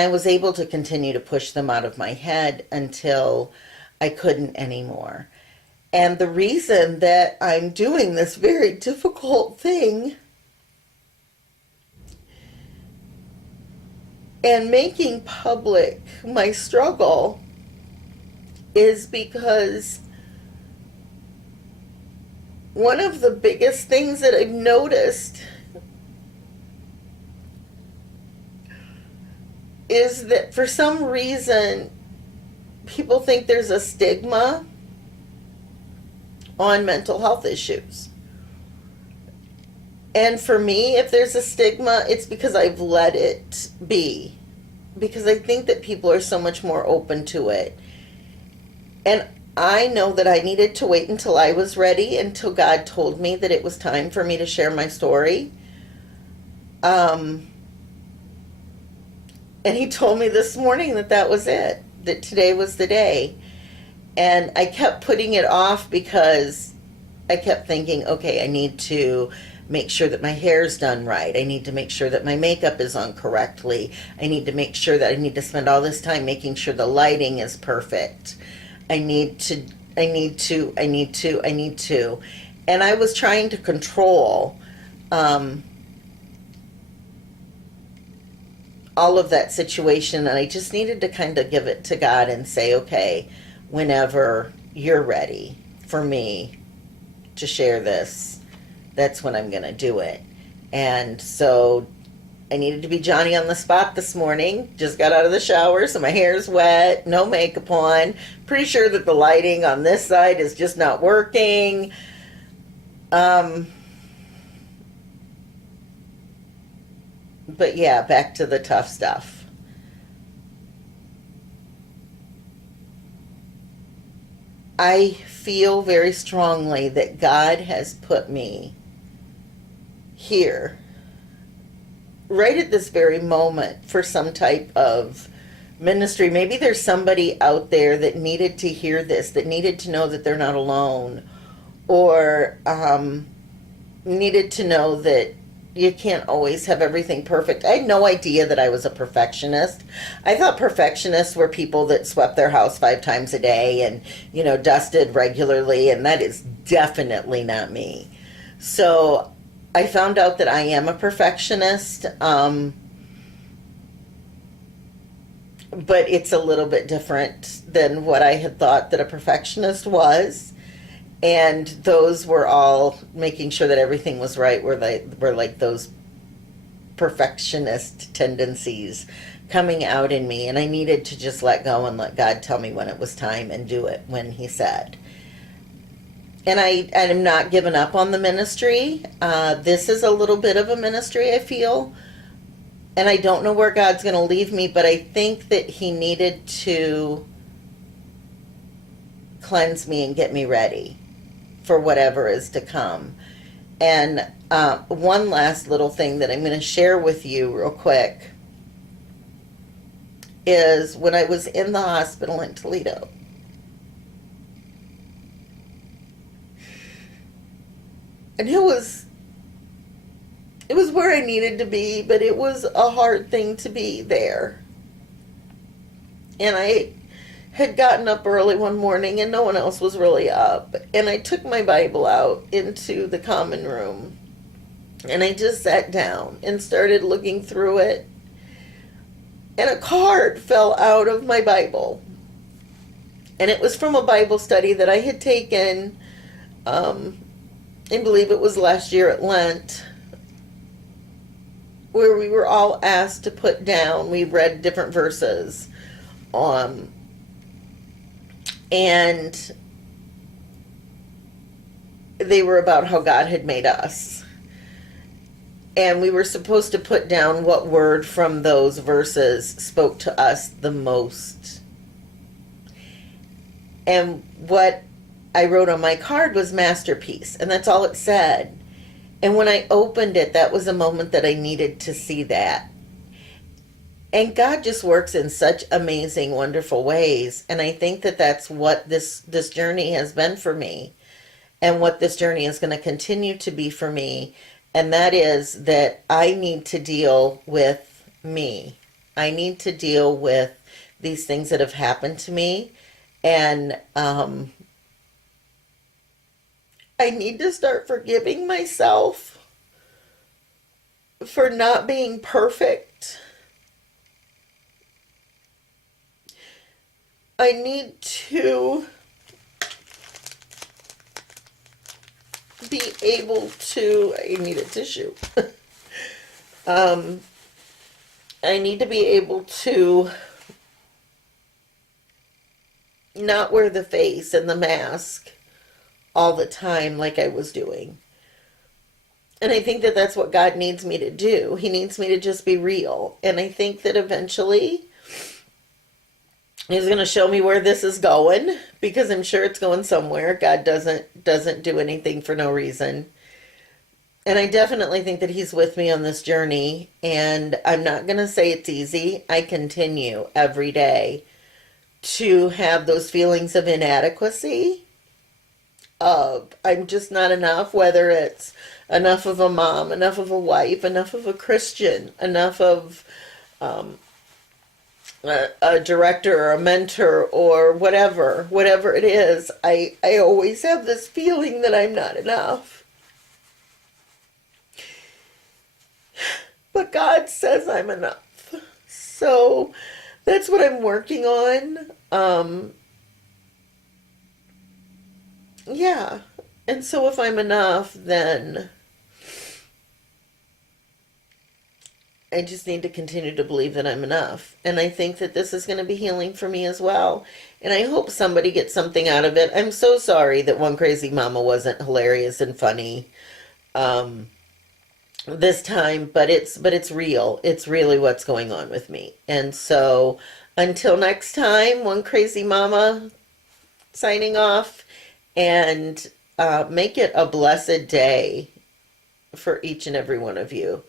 I was able to continue to push them out of my head until I couldn't anymore. And the reason that I'm doing this very difficult thing and making public my struggle is because one of the biggest things that I've noticed is that for some reason people think there's a stigma on mental health issues. And for me, if there's a stigma, it's because I've let it be. Because I think that people are so much more open to it. And I know that I needed to wait until I was ready, until God told me that it was time for me to share my story. And he told me this morning that that was it, that today was the day. And I kept putting it off because I kept thinking, okay, I need to make sure that my hair's done right. I need to make sure that my makeup is on correctly. I need to make sure that I need to spend all this time making sure the lighting is perfect. I need to. And I was trying to control all of that situation, and I just needed to kind of give it to God and say, okay, whenever you're ready for me to share this, that's when I'm going to do it. And so I needed to be Johnny on the spot this morning. Just got out of the shower, so my hair's wet, no makeup on. Pretty sure that the lighting on this side is just not working. But yeah, back to the tough stuff. I feel very strongly that God has put me here right at this very moment for some type of ministry. Maybe there's somebody out there that needed to hear this, that needed to know that they're not alone, or needed to know that you can't always have everything perfect. I had no idea that I was a perfectionist. I thought perfectionists were people that swept their house 5 times a day and, dusted regularly, and that is definitely not me. So I found out that I am a perfectionist, but it's a little bit different than what I had thought that a perfectionist was. And those were all making sure that everything was right, were like those perfectionist tendencies coming out in me. And I needed to just let go and let God tell me when it was time and do it when he said. And I'm not giving up on the ministry. This is a little bit of a ministry, I feel. And I don't know where God's going to leave me, but I think that he needed to cleanse me and get me ready for whatever is to come. And one last little thing that I'm going to share with you real quick is when I was in the hospital in Toledo. And it was where I needed to be, but it was a hard thing to be there. And I had gotten up early one morning and no one else was really up. And I took my Bible out into the common room and I just sat down and started looking through it. And a card fell out of my Bible. And it was from a Bible study that I had taken, I believe it was last year at Lent, where we were all asked to put down, we read different verses and they were about how God had made us. And we were supposed to put down what word from those verses spoke to us the most. And what I wrote on my card was masterpiece, and that's all it said. And when I opened it, that was a moment that I needed to see that. And God just works in such amazing, wonderful ways. And I think that that's what this journey has been for me, and what this journey is going to continue to be for me. And that is that I need to deal with me. I need to deal with these things that have happened to me. And I need to start forgiving myself for not being perfect. I need to be able to, I need a tissue. I need to be able to not wear the face and the mask all the time like I was doing. And I think that that's what God needs me to do. He needs me to just be real. And I think that eventually He's going to show me where this is going, because I'm sure it's going somewhere. God doesn't do anything for no reason. And I definitely think that He's with me on this journey, and I'm not going to say it's easy. I continue every day to have those feelings of inadequacy, of I'm just not enough, whether it's enough of a mom, enough of a wife, enough of a Christian, enough of a director or a mentor or whatever it is. I always have this feeling that I'm not enough. But God says I'm enough. So that's what I'm working on. Yeah. And so if I'm enough, then I just need to continue to believe that I'm enough. And I think that this is going to be healing for me as well. And I hope somebody gets something out of it. I'm so sorry that One Crazy Mama wasn't hilarious and funny this time, but it's real. It's really what's going on with me. And so until next time, One Crazy Mama signing off, and make it a blessed day for each and every one of you.